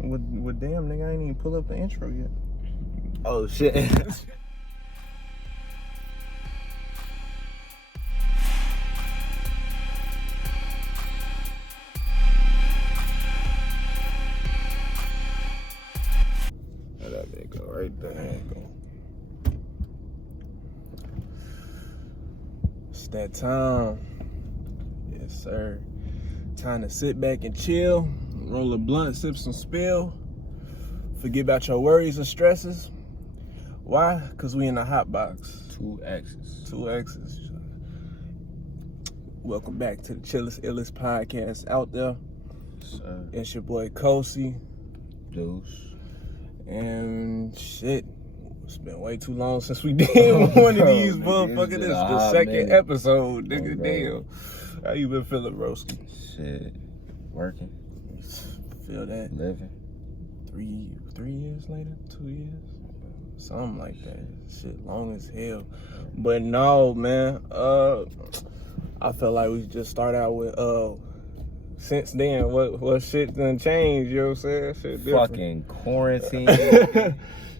With damn nigga, I ain't even pull up the intro yet. Oh shit. That bit go right there. It's that time. Yes, sir. Time to sit back and chill, roll a blunt, sip some spill, forget about your worries and stresses. Why? Because we in the hot box. 2 X's. 2 X's. Welcome back to the Chillest Illest podcast out there. Sir. It's your boy Kosi. Deuce. And shit, it's been way too long since we did one of these motherfuckers. This is the second episode, nigga. Damn. How you been feeling, broski? Shit. Working. Feel that? Living. 3 years later? 2 years? Something like that. Shit, long as hell. But no, man. I felt like we just start out with since then, what shit done changed, you know what I'm saying? Shit different. Fucking quarantine.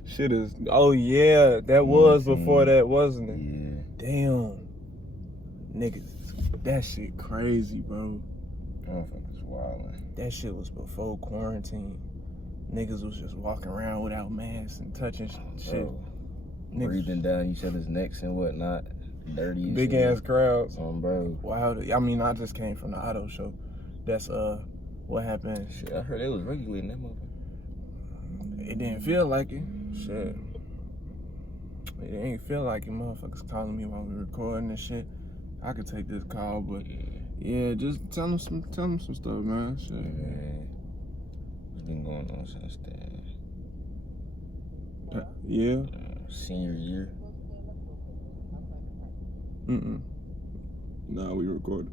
Shit is, oh yeah, that was before that, wasn't it? Yeah. Damn. Niggas, that shit crazy, bro. Motherfuckers wildin'. That shit was before quarantine. Niggas was just walking around without masks and touching shit. Breathing down each other's necks and whatnot. Dirty. Big ass crowds. Bro. Wow. I mean, I just came from the auto show. That's what happened. Shit, I heard it was regulating that motherfucker. It didn't feel like it. Shit. It ain't feel like it. Motherfuckers calling me while we recording and shit. I could take this call, but yeah, just tell them some stuff, man. Shit. Yeah. What's been going on since then? Yeah. Senior year. Nah, we recorded.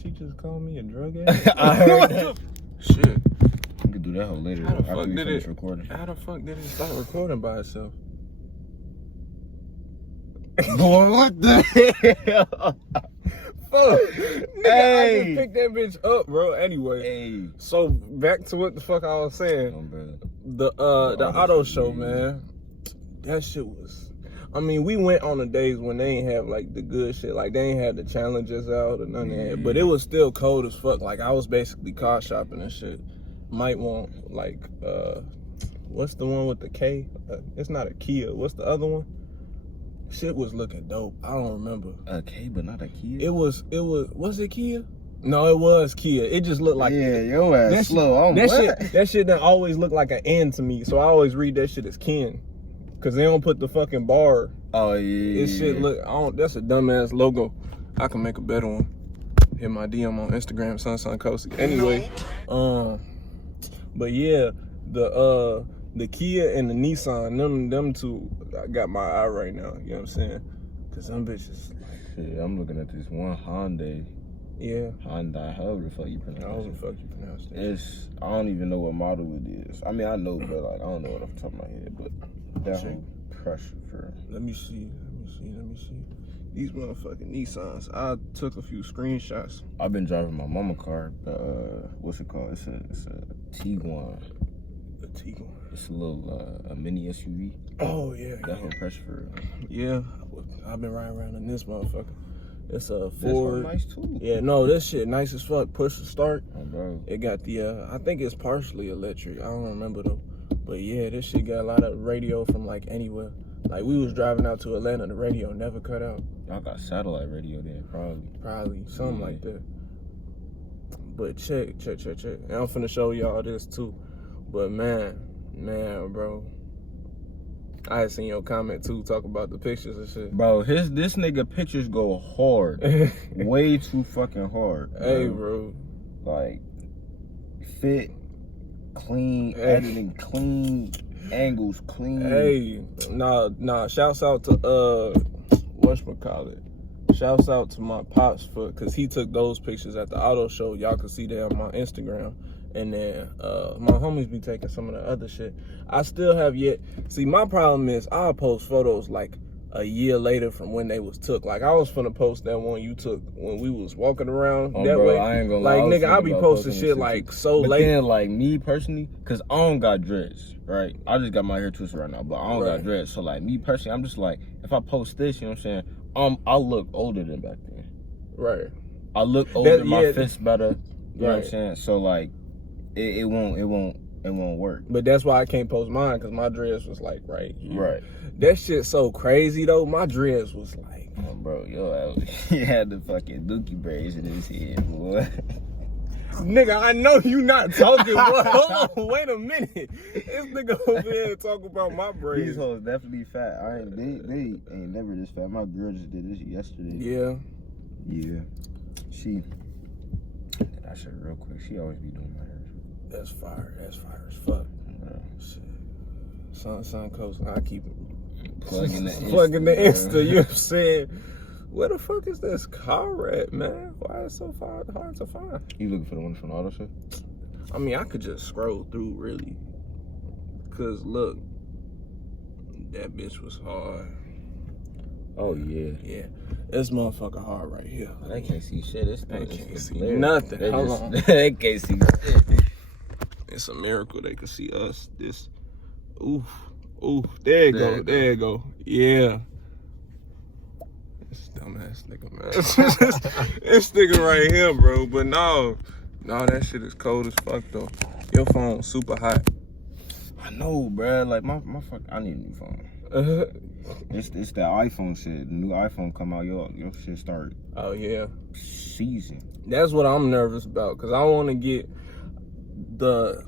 She just called me a drug addict? I heard that. Shit. We could do that whole later. How the after fuck we did finish it? recording. How the fuck did it start recording by itself? Boy, what the hell? Fuck. Hey. I just picked that bitch up, bro. Anyway. Hey. So back to what the fuck I was saying. The auto show, man. That shit was. I mean, we went on the days when they ain't have like the good shit, like they ain't had the challenges out or none of that. But it was still cold as fuck. Like I was basically car shopping and shit. Might want like what's the one with the K? It's not a Kia. What's the other one? Shit was looking dope. I don't remember. A K, but not a Kia. It was it Kia? No, it was Kia. It just looked like your ass slow. That shit didn't always look like an N to me, so I always read that shit as Ken. Cause they don't put the fucking bar. Oh yeah. This shit look. That's a dumbass logo. I can make a better one. Hit my DM on Instagram, Sun Kosi. Anyway, but yeah, the Kia and the Nissan, them two, I got my eye right now. You know what I'm saying? Cause them bitches. Shit, I'm looking at this one Hyundai. Yeah. Hyundai, however the fuck you pronounce it. However the fuck you pronounce it. I don't even know what model it is. I mean, I know, but like I don't know it off the top of my head. But that whole pressure for. Let me see. These motherfucking Nissans. I took a few screenshots. I've been driving my mama car. What's it called? It's a Tiguan. A Tiguan. It's a little a mini SUV. Oh yeah. That whole pressure for. Yeah, I've been riding around in this motherfucker. It's a Ford. This one nice too. Yeah, no, this shit nice as fuck. Push to start. Oh, bro. It got the I think it's partially electric. I don't remember though. But yeah, this shit got a lot of radio from like anywhere. Like we was driving out to Atlanta, the radio never cut out. Y'all got satellite radio there, probably. Probably something like that. But check. And I'm finna show y'all this too. But man, bro. I had seen your comment too, talk about the pictures and shit. Bro, this nigga pictures go hard. Way too fucking hard. Bro. Hey, bro. Like, fit, clean, editing clean, angles clean. Hey, nah, shouts out to, whatchamacallit. Shouts out to my pops cause he took those pictures at the auto show. Y'all can see that on my Instagram. And then my homies be taking some of the other shit. I still have yet. See, my problem is I'll post photos like a year later from when they was took. Like, I was finna post that one you took when we was walking around that bro, way. I ain't gonna like, lie, nigga, I be posting shit like so but late. Then, like, me personally, because I don't got dreads, right? I just got my hair twisted right now, but I don't got dreads. So, like, me personally, I'm just like, if I post this, you know what I'm saying? I look older than back then. Right. I look older, my fits better. You know what I'm saying? So, like, it won't work. But that's why I can't post mine, because my dreads was like right here. Right. That shit so crazy though. My dreads was like, oh, bro, he had the fucking dookie braids in his head, boy. Nigga, I know you not talking, boy. Hold on, wait a minute. This nigga over here talking about my braids. These hoes definitely fat. They ain't never this fat. My girl just did this yesterday. Yeah. Yeah. That shit real quick. She always be doing my hair. That's fire. That's fire as fuck. Shit. Son Coast. I keep plugging the Insta. You know what I'm saying? Where the fuck is this car at, man? Why is it so hard to find? You looking for the one from the auto show? I mean, I could just scroll through, really. Cause look, that bitch was hard. Oh yeah. Yeah. This motherfucker hard right here. They can't see shit. They can't see nothing. Hold on. They can't see shit. It's a miracle they can see us. This, oof. There you go. Yeah. This dumbass nigga, man. This nigga right here, bro. But no, that shit is cold as fuck though. Your phone's super hot. I know, bro. Like my fuck. I need a new phone. It's that iPhone shit. The new iPhone come out, your shit start. Oh yeah. Season. That's what I'm nervous about, cause I want to get the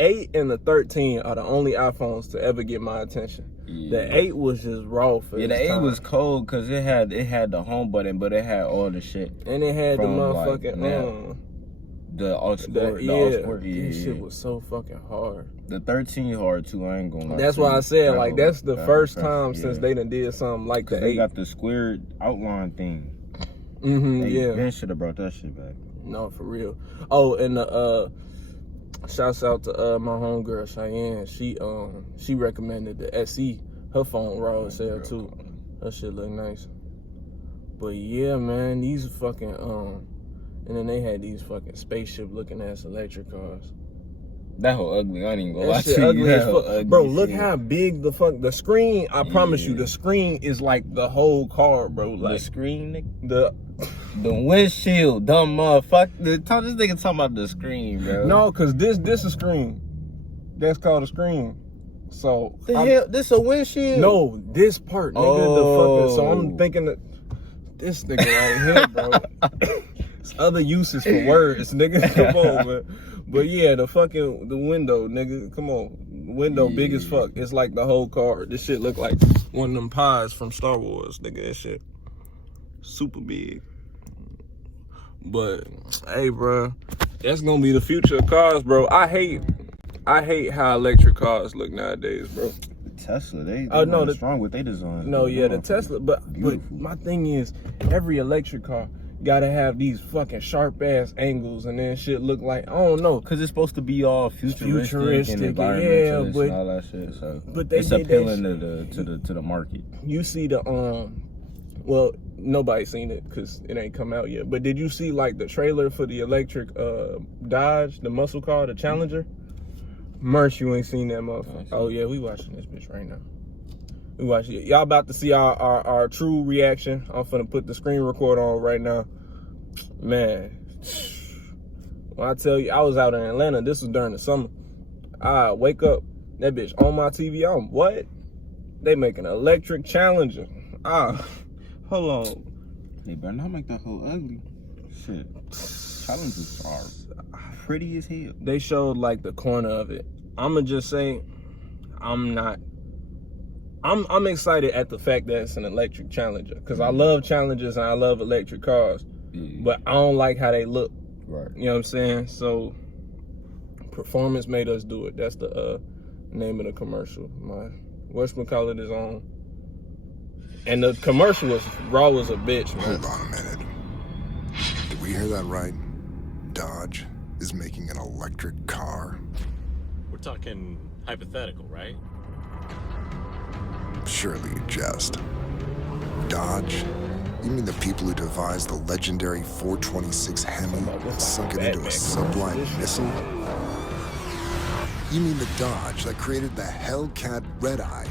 8 and the 13 are the only iPhones to ever get my attention. Yeah. The 8 was just raw for the 8 was cold because it had the home button, but it had all the shit. And it had the motherfucking the aux port. Yeah, this shit was so fucking hard. The 13 hard too. I ain't gonna lie. That's why I said like that's the first time since they done did something like the 8. They got the squared outline thing. They should have brought that shit back. No, for real. Oh, and the shouts out to my homegirl Cheyenne. She recommended the SE. Her phone raw as hell too. Her shit look nice. But yeah, man, these fucking and then they had these fucking spaceship looking ass electric cars. That whole ugly. I ain't even gonna lie to you. Ugly, bro, look how big the screen. I promise you, the screen is like the whole car, bro. Like the screen, nigga. The windshield, dumb motherfucker. This nigga talking about the screen, bro. No, cause this a screen. That's called a screen. So hell, this a windshield? No, this part, nigga. The fucking. So I'm thinking that this nigga right here, bro. It's other uses for words, nigga. Come on, man. But yeah, the window, nigga. Come on, window big as fuck. It's like the whole car. This shit look like one of them pies from Star Wars, nigga. That shit super big. But hey, bro, that's gonna be the future of cars, bro. I hate how electric cars look nowadays, bro. Tesla, they strong with their design. No, yeah, the Tesla, but my thing is, every electric car gotta have these fucking sharp ass angles, and then shit look like, I don't know, cause it's supposed to be all futuristic and environmentalist and all that shit. So it's appealing to the market. You see the well, nobody's seen it because it ain't come out yet. But did you see like the trailer for the electric Dodge, the muscle car, the Challenger? Merch, you ain't seen that motherfucker. Oh yeah, we watching this bitch right now. We watching it. Y'all about to see our true reaction. I'm finna put the screen recorder on right now. Man, when I tell you, I was out in Atlanta. This was during the summer. I wake up, that bitch on my TV. I'm what? They making an electric Challenger. Hold on. They better not make that whole ugly. Shit. Challengers are pretty as hell. They showed like the corner of it. I'ma just say, I'm excited at the fact that it's an electric Challenger. Cause I love Challengers and I love electric cars. But I don't like how they look. Right. You know what I'm saying? So performance made us do it. That's the name of the commercial. My whatchamacallit is on. And the commercial was raw as a bitch, man. Hold on a minute. Did we hear that right? Dodge is making an electric car? We're talking hypothetical, right? Surely you jest. Dodge? You mean the people who devised the legendary 426 Hemi and sunk it into a sublime missile? You mean the Dodge that created the Hellcat Red Eye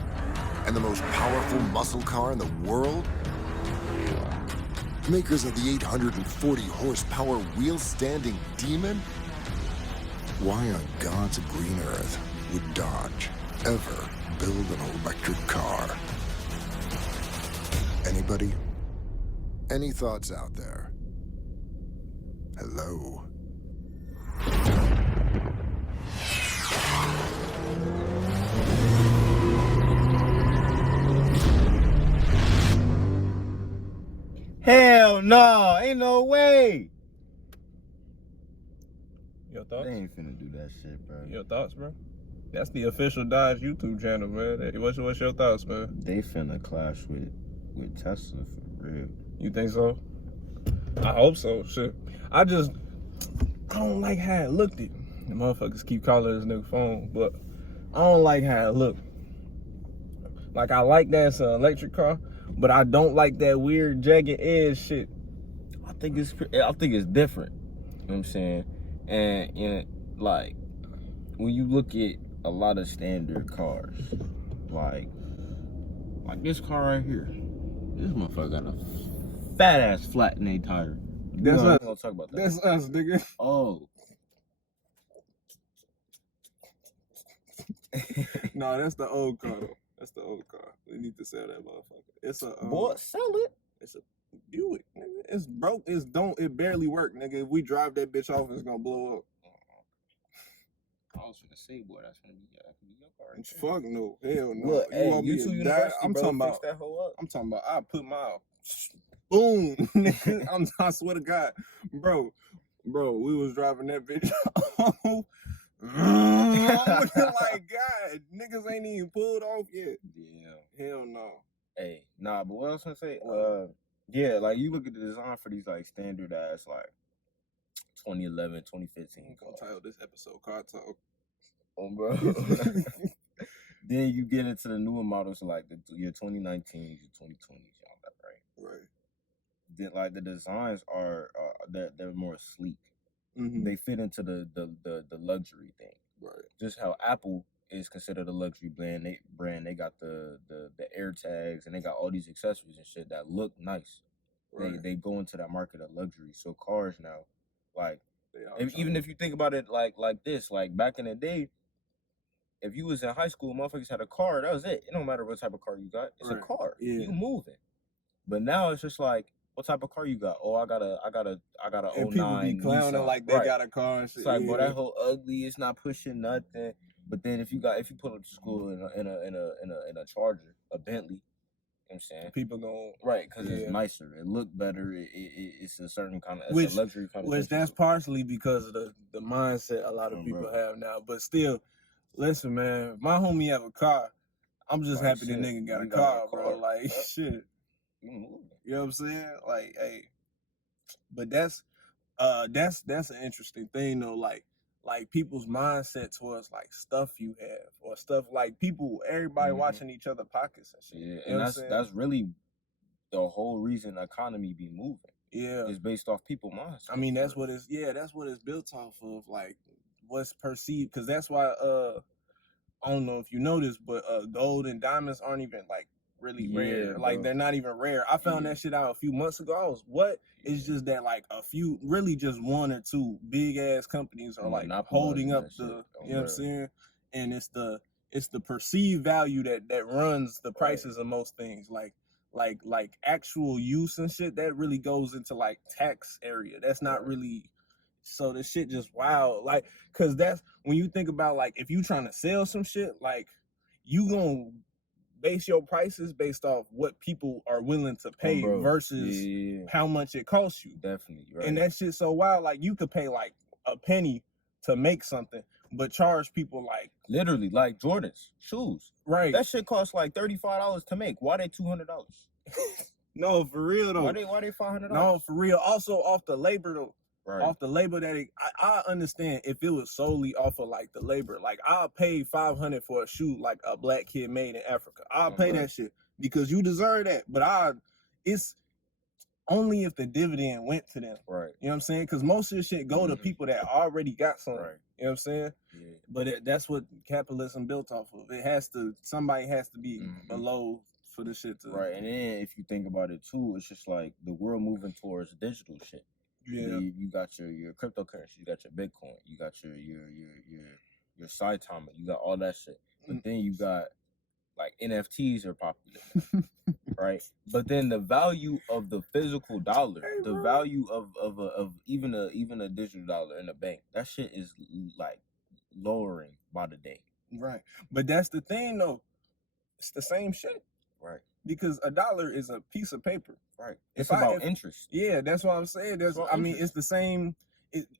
and the most powerful muscle car in the world? Makers of the 840 horsepower wheel-standing Demon? Why on God's green earth would Dodge ever build an electric car? Anybody? Any thoughts out there? Hello? Hell no, ain't no way. Your thoughts? They ain't finna do that shit, bro. Your thoughts, bro? That's the official Dodge YouTube channel, man. What's your thoughts, man? They finna clash with Tesla for real. You think so? I hope so. Shit. I don't like how it looked. The motherfuckers keep calling this nigga phone, but I don't like how it looked. Like, I like that it's an electric car, but I don't like that weird jagged edge shit. I think it's different. You know what I'm saying? And like, when you look at a lot of standard cars, like this car right here, this motherfucker got a fat ass flat in a tire. That's us. Gonna talk about that. That's us, nigga. Oh. No, that's the old car though. That's the old car. We need to sell that motherfucker. It's a Boy, sell it. It's a Buick, nigga. It's broke. It barely work, nigga. If we drive that bitch off, it's gonna blow up. I was gonna say, boy, that's gonna be your car. Right Fuck no, hell no. Look, hey, want me to YouTube die? University, I'm bro, talking about. fix that hoe up. I'm talking about. I put my boom, nigga. I swear to God, bro. We was driving that bitch off. Like, God, niggas ain't even pulled off yet. Yeah. Hell no. Hey, nah, but what I was gonna say, yeah, like you look at the design for these like standard ass like 2011, 2015. I'm gonna title this episode Car Talk. Oh, bro. Then you get into the newer models like your 2019s, your 2020s, y'all got right. Then like the designs are they're more sleek. Mm-hmm. They fit into the luxury thing. Right. Just how Apple is considered a luxury brand. They got the air tags and they got all these accessories and shit that look nice. Right. They go into that market of luxury. So cars now, like even if you think about it like this, like back in the day, if you was in high school, motherfuckers had a car, that was it. It don't matter what type of car you got. It's a car. Yeah. You moving. But now it's just like, what type of car you got? Oh, I got a 09 and people be clowning Nissan. like they got a car and shit. It's like, boy, that whole ugly, it's not pushing nothing. But then if you pull up to school in a Charger, a Bentley, you know what I'm saying? People go because it's nicer. It look better. It's a certain kind of, it's a luxury kind of. Which that's partially because of the mindset a lot of people have now. But still, listen, man, if my homie have a car, I'm just happy the nigga got a car, bro. Like shit. You know what I'm saying? Like, hey, but that's an interesting thing though. Like people's mindset towards like stuff you have or stuff like everybody watching each other pockets and shit. Yeah, and that's really the whole reason the economy be moving. Yeah, it's based off people mindset. I mean, that's what it's built off of. Like what's perceived, because that's why I don't know if you know this, but gold and diamonds aren't even like really rare. Bro. Like they're not even rare. I found that shit out a few months ago. I was It's just that like a few, really just one or two big ass companies are like holding up the, you know what I'm saying? And it's the perceived value that runs the prices of most things. Like actual use and shit that really goes into like tax area. That's not really. So the shit just wild. Like, cause that's when you think about like if you trying to sell some shit, like you gonna base your prices based off what people are willing to pay versus how much it costs you. Definitely, right. And that shit so wild. Like you could pay like a penny to make something, but charge people like literally like Jordans shoes. Right. That shit costs like $35 to make. Why they $200? No, for real though. Why they $500? No, for real. Also off the labor though. Right. Off the labor that I understand if it was solely off of like the labor, like I'll pay $500 for a shoe like a black kid made in Africa. I'll pay that shit because you deserve that. But it's only if the dividend went to them. Right. You know what I'm saying? Because most of the shit go to people that already got something. Right. You know what I'm saying? Yeah. But that's what capitalism built off of. Somebody has to be below for the shit to. Right. And then if you think about it too, it's just like the world moving towards digital shit. Yeah. You got your cryptocurrency, you got your Bitcoin, you got your Saitama, you got all that shit. But then you got like NFTs are popular now, right? But then the value of the physical dollar, the value of even a digital dollar in a bank, that shit is like lowering by the day. Right. But that's the thing though. It's the same shit. Right. Because a dollar is a piece of paper. Right. It's about interest. Yeah, that's what I'm saying. It's the same.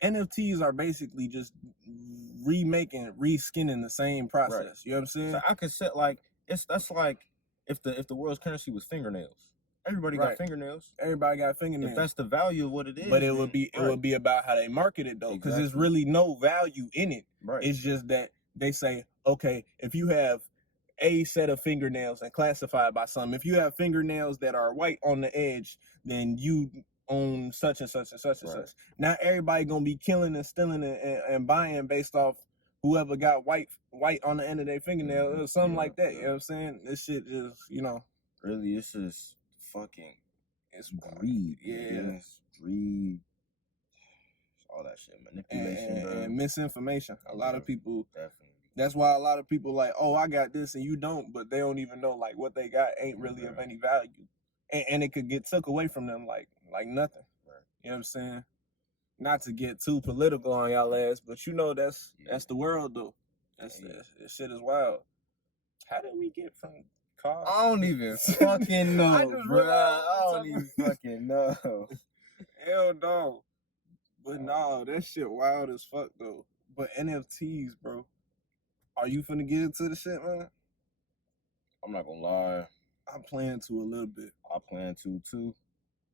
NFTs are basically just reskinning the same process. Right. You know what I'm saying? So I could set that's like if the world's currency was fingernails. Everybody got fingernails. Everybody got fingernails. If that's the value of what it is. But it would be about how they market it though, because there's really no value in it. Right. It's just that they say, okay, if you have a set of fingernails and classified by some, if you have fingernails that are white on the edge, then you own such and such and such and such. Not everybody gonna be killing and stealing and buying based off whoever got white on the end of their fingernail or something like that. You know what I'm saying? This shit just, really, it's just fucking, it's greed. Yeah. It's greed. All that shit, manipulation, and misinformation. A lot of people, definitely. That's why a lot of people like, oh, I got this and you don't, but they don't even know like what they got ain't really of any value, and it could get took away from them like nothing. Right. You know what I'm saying? Not to get too political on y'all ass, but that's the world though. That shit is wild. How did we get from cars? I don't even fucking know, bro. I don't even fucking know. Hell no. But no, that shit wild as fuck though. But NFTs, bro. Are you finna get into the shit, man? I'm not gonna lie. I'm planning to a little bit. I plan to too.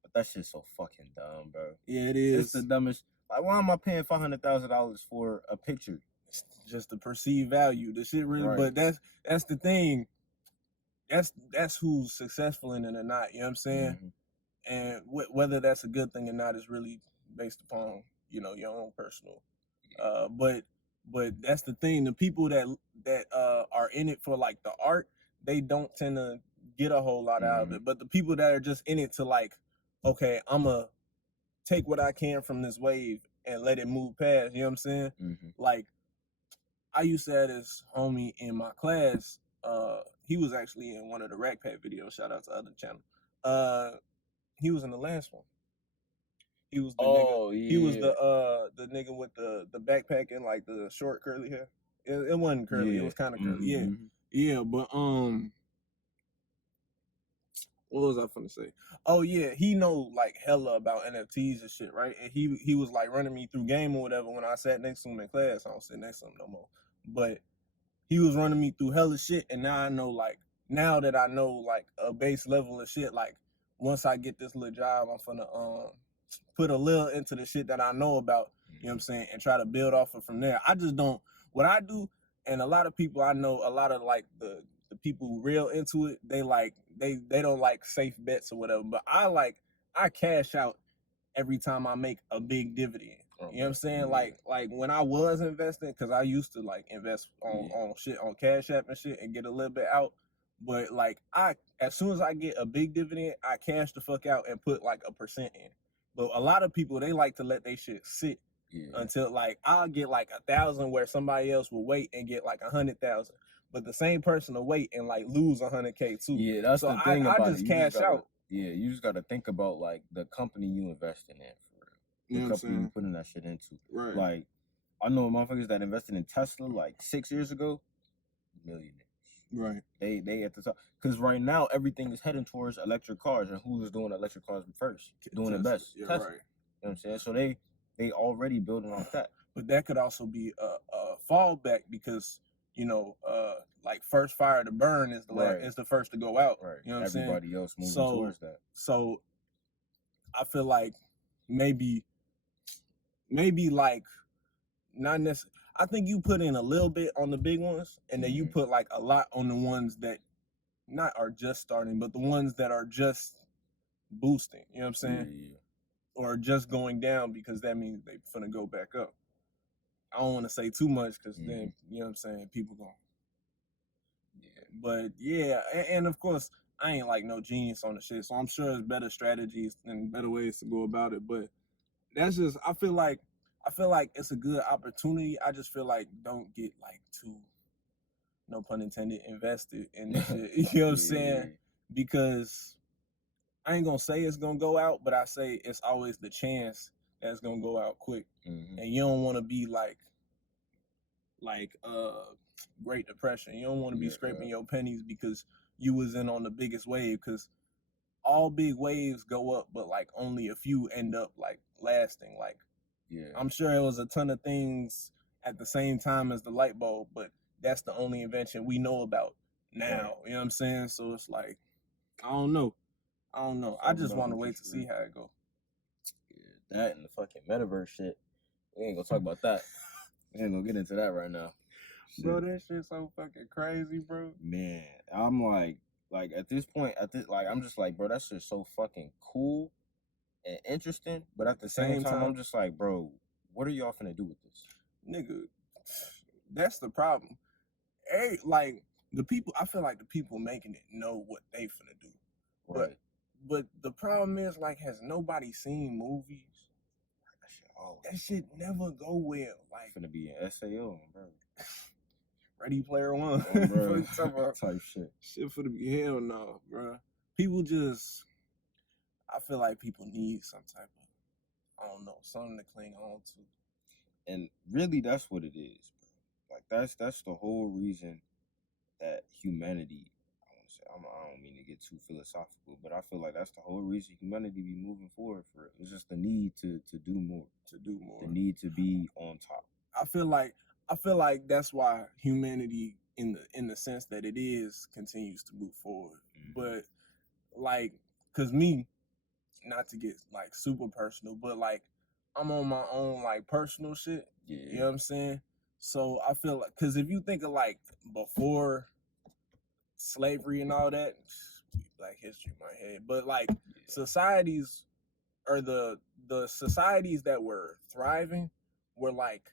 But that shit's so fucking dumb, bro. Yeah, it is. It's the dumbest. Like, why am I paying $500,000 for a picture? It's just the perceived value. The shit really, but that's the thing. That's who's successful in it or not. You know what I'm saying? And whether that's a good thing or not is really based upon your own personal. But that's the thing. The people that are in it for like the art, they don't tend to get a whole lot out of it. But the people that are just in it to like, okay, I'ma take what I can from this wave and let it move past. You know what I'm saying? Like, I used to have this homie in my class. He was actually in one of the Rack Pack videos. Shout out to other channel. He was in the last one. He was the nigga. Yeah. He was the nigga with the backpack and like the short curly hair. It wasn't curly. It was kind of curly. Yeah. But what was I finna say? Oh yeah, he know like hella about NFTs and shit, right? And he was like running me through game or whatever when I sat next to him in class. I don't sit next to him no more. But he was running me through hella shit, and now that I know like a base level of shit, like once I get this little job, I'm finna put a little into the shit that I know about, you know what I'm saying, and try to build off of from there. I just don't, what I do, and a lot of people I know, a lot of like the people who real into it, they don't like safe bets or whatever, but I cash out every time I make a big dividend. You know what I'm saying? Like when I was investing, because I used to like invest on shit, on Cash App and shit, and get a little bit out. But like as soon as I get a big dividend, I cash the fuck out and put like 1% in. But a lot of people, they like to let their shit sit until like I'll get like 1,000 where somebody else will wait and get like 100,000. But the same person will wait and like lose 100K too. Yeah, that's the thing I about just it. cash out. Yeah, you just gotta think about like the company you investing in for real. The company you putting that shit into. Right. Like I know motherfuckers that invested in Tesla like 6 years ago, millionaires. Right. They at the top. Because right now everything is heading towards electric cars, and who's doing electric cars first? Doing it best. Yeah, Tesla. right. You know what I'm saying? So they already building off that. But that could also be a fallback because like first fire to burn is the first to go out. Right. You know what I'm saying? Everybody else moving towards that. So I feel like maybe like not necessarily. I think you put in a little bit on the big ones, and then you put like a lot on the ones that not are just starting, but the ones that are just boosting. You know what I'm saying? Yeah. Or just going down because that means they finna go back up. I don't want to say too much because then, you know what I'm saying, people going. Yeah. But yeah, and of course, I ain't like no genius on the shit, so I'm sure there's better strategies and better ways to go about it. But that's just, I feel like it's a good opportunity. I just feel like don't get like too, no pun intended, invested in this shit. You know what I'm saying? Because I ain't gonna say it's gonna go out, but I say it's always the chance that it's gonna go out quick. And you don't want to be like Great Depression. You don't want to be scraping your pennies because you was in on the biggest wave, because all big waves go up, but like only a few end up like lasting. Like, I'm sure it was a ton of things at the same time as the light bulb, but that's the only invention we know about now. You know what I'm saying? So it's like, I don't know. I just want to wait to see how it go. Yeah, that and the fucking Metaverse shit. We ain't gonna talk about that. We ain't gonna get into that right now. Bro, that shit's so fucking crazy, bro. Man, I'm like at this point, I'm just like, bro, that's just so fucking cool and interesting. But at the same time, I'm just like, bro, what are y'all finna do with this? Nigga, that's the problem. Like, I feel like the people making it know what they finna do. Right. But the problem is, like, has nobody seen movies? That shit never go well. Like, finna be an SAO, bro. Ready Player One. Oh, bro. Type shit. Shit for the hell no, bro. People just, I feel like people need some type of, I don't know, something to cling on to. And really, that's what it is, bro. Like, that's the whole reason that humanity, I don't mean to get too philosophical, but I feel like that's the whole reason humanity be moving forward for it. It's just the need to do more. The need to be on top. I feel like that's why humanity, in the sense that it is, continues to move forward. But like, cause me, not to get like super personal, but like I'm on my own like personal shit. You know what I'm saying? So I feel like, cause if you think of like before slavery and all that, Black history in my head, but like societies, or the societies that were thriving were like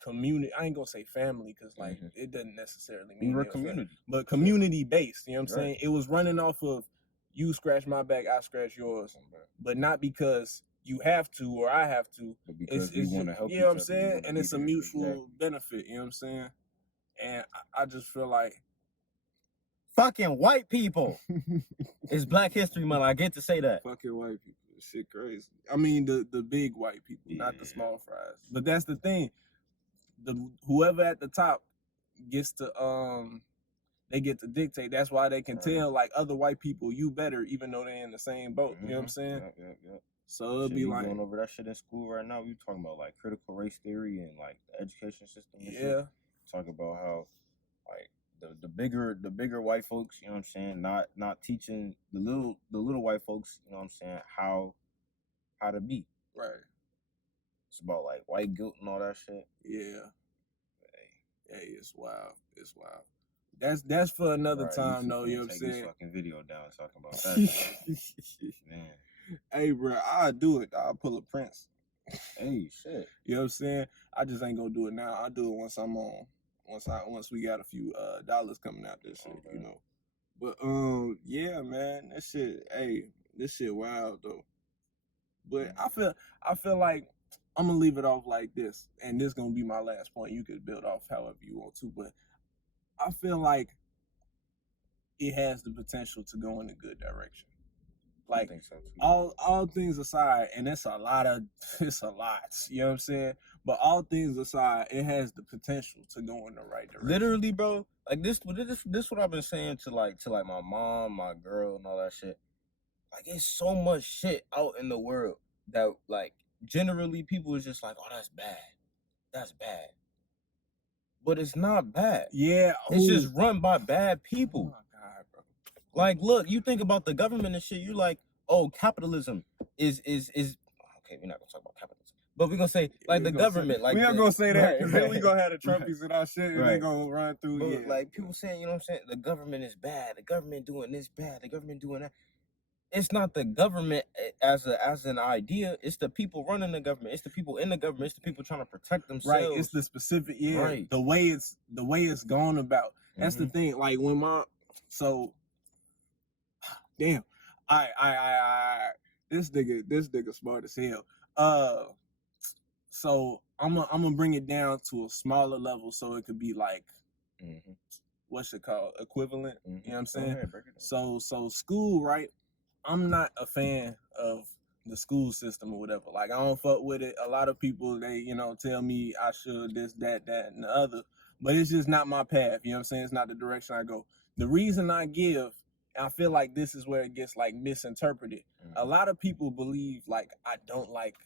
community. I ain't gonna say family, because like it doesn't necessarily mean we were community, but community based. You know what I'm saying? It was running off of you scratch my back, I scratch yours, but not because you have to or I have to, but because we want to help. You know what I'm saying? And it's a mutual benefit. You know what I'm saying? And I just feel like fucking white people. It's Black History Month. I get to say that. Fucking white people. Shit crazy. I mean the big white people, not the small fries. But that's the thing. Whoever at the top gets to they get to dictate. That's why they can tell like other white people you better, even though they're in the same boat. You know what I'm saying? Yep. So it'll be like going over that shit in school right now. We talking about like critical race theory and like the education system. And shit. Talk about how like the bigger white folks, you know what I'm saying, not teaching the little white folks, you know what I'm saying, how to be. Right. It's about like white guilt and all that shit. Yeah. Hey, it's wild. It's wild. That's for another time, though. You know what I'm saying? Take this fucking video down talking about that. Man. Hey, bro, I'll do it. I'll pull a Prince. Hey, shit. You know what I'm saying? I just ain't gonna do it now. I'll do it once I'm on. Once we got a few dollars coming out this shit, you know. But yeah, man, this shit wild though. But I feel like I'm gonna leave it off like this, and this gonna be my last point. You could build off however you want to, but I feel like it has the potential to go in a good direction. Like, I think so too. All things aside, and it's a lot, you know what I'm saying? But all things aside, it has the potential to go in the right direction. Literally, bro. Like this what I've been saying to my mom, my girl, and all that shit. Like, it's so much shit out in the world that like generally people is just like, oh, that's bad. That's bad. But it's not bad. Yeah. It's just run by bad people. Oh my God, bro. Like, look, you think about the government and shit, you're like, oh, capitalism is okay, we're not gonna talk about capitalism. But we're gonna say like the government, like we're not gonna say that, because then we gonna have the Trumpies and our shit, and they gonna run through. But like people saying, you know what I'm saying, the government is bad, the government doing this bad, the government doing that. it's not the government as an idea. It's the people running the government. It's the people in the government. It's the people trying to protect themselves. Right. It's the specific. Yeah. Right. The way it's gone about. That's the thing. Like when damn. This nigga smart as hell. So I'm gonna bring it down to a smaller level so it could be like, what's it called? Equivalent. You know what I'm saying? So school, right? I'm not a fan of the school system or whatever. Like, I don't fuck with it. A lot of people, they, tell me I should this, that, and the other. But it's just not my path. You know what I'm saying? It's not the direction I go. The reason I feel like this is where it gets, like, misinterpreted. A lot of people believe, like, I don't like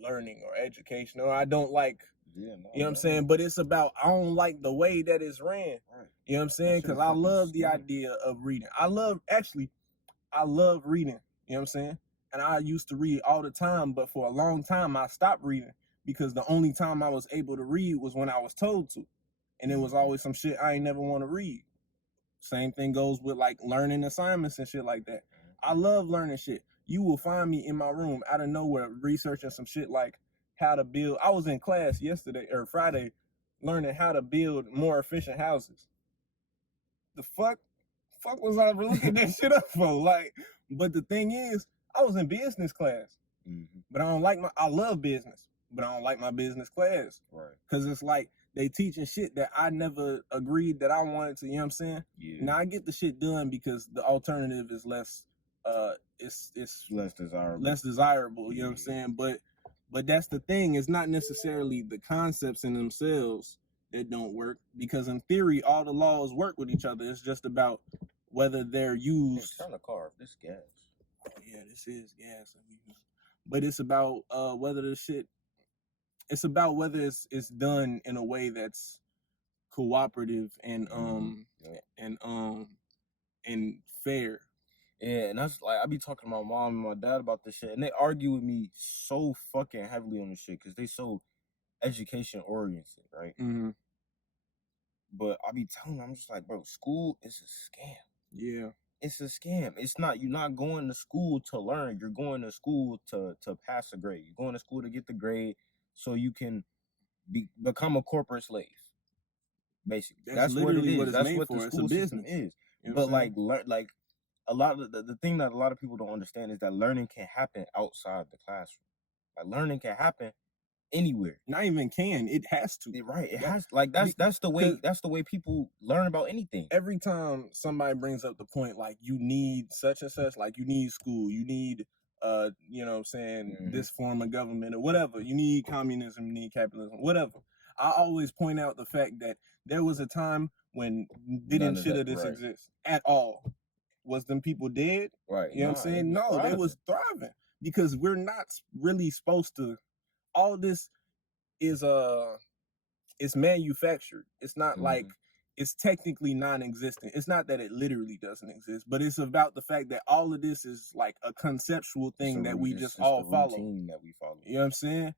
learning or education, or I don't like, you know what I'm saying? But it's about, I don't like the way that it's ran. Right. You know what I'm saying? Because I love the idea of reading. I love reading, you know what I'm saying? And I used to read all the time, but for a long time I stopped reading because the only time I was able to read was when I was told to. And it was always some shit I ain't never want to read. Same thing goes with like learning assignments and shit like that. I love learning shit. You will find me in my room out of nowhere researching some shit like how to build. I was in class Friday learning how to build more efficient houses. The fuck was I looking that shit up for? Like, but the thing is, I was in business class, but I love business, but I don't like my business class. Right. Cause it's like they teaching shit that I never agreed that I wanted to, you know what I'm saying? Yeah. Now I get the shit done because the alternative is less, it's less desirable, you know what I'm saying? But that's the thing. It's not necessarily the concepts in themselves that don't work, because in theory, all the laws work with each other. It's just about whether they're used. Turn the car off. This gas. Oh, yeah, this is gas. But it's about whether the shit. It's about whether it's done in a way that's cooperative and fair. Yeah, and that's like I be talking to my mom and my dad about this shit, and they argue with me so fucking heavily on this shit because they so education oriented, right? But I be telling them, I'm just like, bro, school is a scam. Yeah. It's a scam. It's not, you're not going to school to learn. You're going to school to pass a grade. You're going to school to get the grade so you can become a corporate slave. Basically. That's literally what it is. That's what the school system is. You know, but like a lot of the thing that a lot of people don't understand is that learning can happen outside the classroom. Like learning can happen anywhere. Not even can, it has to. Right. It has, like that's the way people learn about anything. Every time somebody brings up the point, like you need such and such, like you need school, you need you know what I'm saying, this form of government or whatever, you need communism, you need capitalism, whatever. I always point out the fact that there was a time when didn't shit of this exist at all. Was them people dead? Right. You know what I'm saying? No, they was thriving because we're not really supposed to. All this is it's manufactured. It's not like it's technically non-existent. It's not that it literally doesn't exist, but it's about the fact that all of this is like a conceptual thing that we just all follow. That we follow. You know what I'm saying?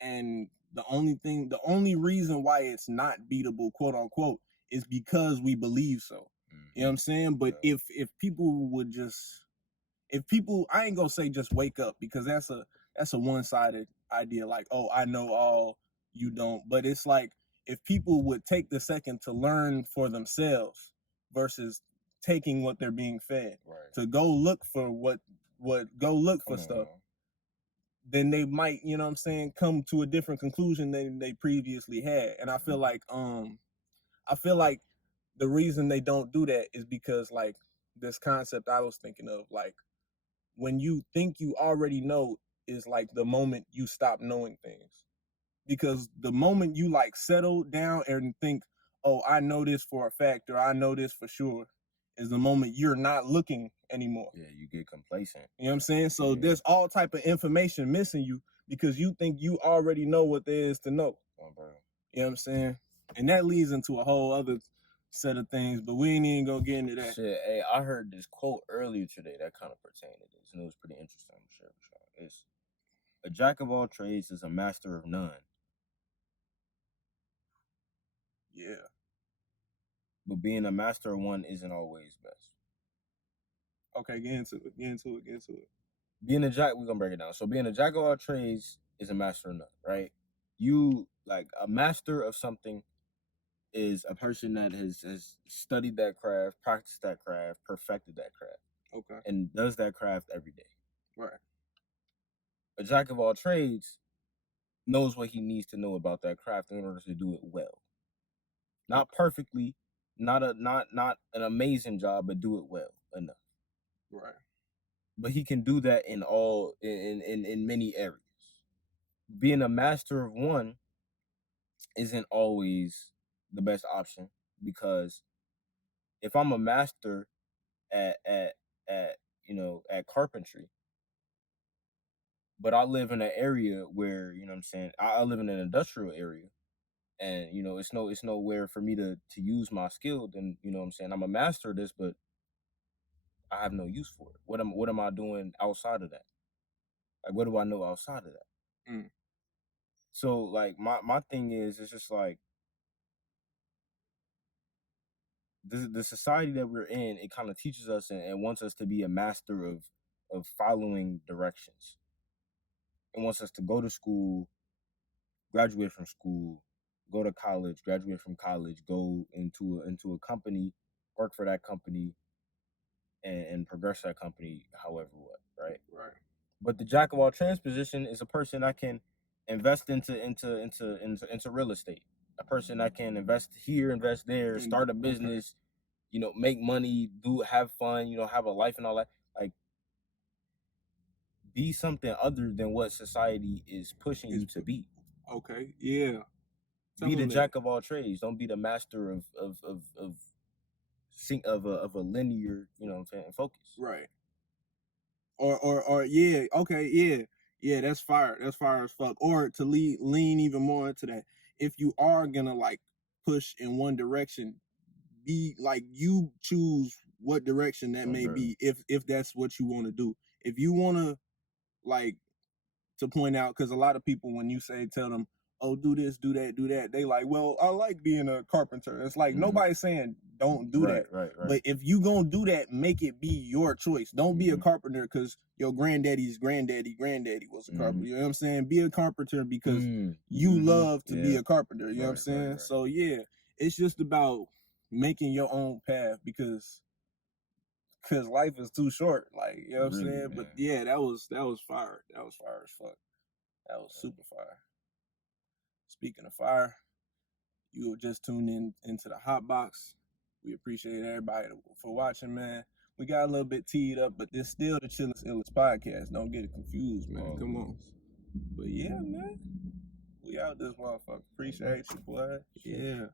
And the only reason why it's not beatable, quote unquote, is because we believe so. You know what I'm saying? But if people would just, I ain't gonna say just wake up, because that's a one-sided idea. Like, oh, I know all, you don't. But it's like, if people would take the second to learn for themselves versus taking what they're being fed, to go look for stuff, then they might, you know what I'm saying, come to a different conclusion than they previously had. And I feel like the reason they don't do that is because, like, this concept I was thinking of, like, when you think you already know is like the moment you stop knowing things. Because the moment you like settle down and think, oh, I know this for a fact, or I know this for sure, is the moment you're not looking anymore. Yeah, you get complacent. You know what I'm saying? So there's all type of information missing you because you think you already know what there is to know. Oh, bro. You know what I'm saying? And that leads into a whole other set of things, but we ain't even gonna get into that. Shit, hey, I heard this quote earlier today that kind of pertained to this, and it was pretty interesting. I'm sure. It's a jack of all trades is a master of none. Yeah. But being a master of one isn't always best. Okay, get into it. Being a jack, we're gonna break it down. So being a jack of all trades is a master of none, right? You like a master of something is a person that has studied that craft, practiced that craft, perfected that craft. Okay. And does that craft every day. Right. A jack of all trades knows what he needs to know about that craft in order to do it well. Not perfectly, not an amazing job, but do it well enough. Right. But he can do that in all in many areas. Being a master of one isn't always the best option, because if I'm a master at at carpentry, but I live in an area where, you know what I'm saying, I live in an industrial area, and it's nowhere for me to use my skill, then you know what I'm saying, I'm a master of this, but I have no use for it. What am I doing outside of that? Like, what do I know outside of that? So like my thing is, it's just like the society that we're in, it kind of teaches us and wants us to be a master of following directions. It wants us to go to school, graduate from school, go to college, graduate from college, go into a company, work for that company, and progress that company however what, right? Right. But the jack of all trades position is a person that can invest into real estate. A person that can invest here, invest there, start a business, make money, have fun, have a life and all that. Like, be something other than what society is pushing you to be. Okay, yeah. Be the jack of all trades. Don't be the master of a linear, focus. Right. Or yeah, okay, yeah, that's fire. That's fire as fuck. Or to lean even more into that, if you are gonna like push in one direction, be like, you choose what direction that may be, if that's what you want to do. If you want to, like, to point out, because a lot of people, when you tell them, oh, do this, do that, they like, well, I like being a carpenter. It's like, nobody's saying don't do that. Right. But if you gonna do that, make it be your choice. Don't be a carpenter because your granddaddy's granddaddy was a carpenter. You know what I'm saying? Be a carpenter because you love to be a carpenter. You know what I'm saying? Right. So yeah, it's just about making your own path, because life is too short. Like, you know what I'm saying? Man. But yeah, that was fire. That was fire as fuck. That was super fire. Speaking of fire, you have just tuned into the Hot Box. We appreciate everybody for watching, man. We got a little bit teed up, but this still the Chillest Illest podcast. Don't get it confused, man. Come on. But yeah, man, we out this motherfucker. Appreciate you, boy. Yeah.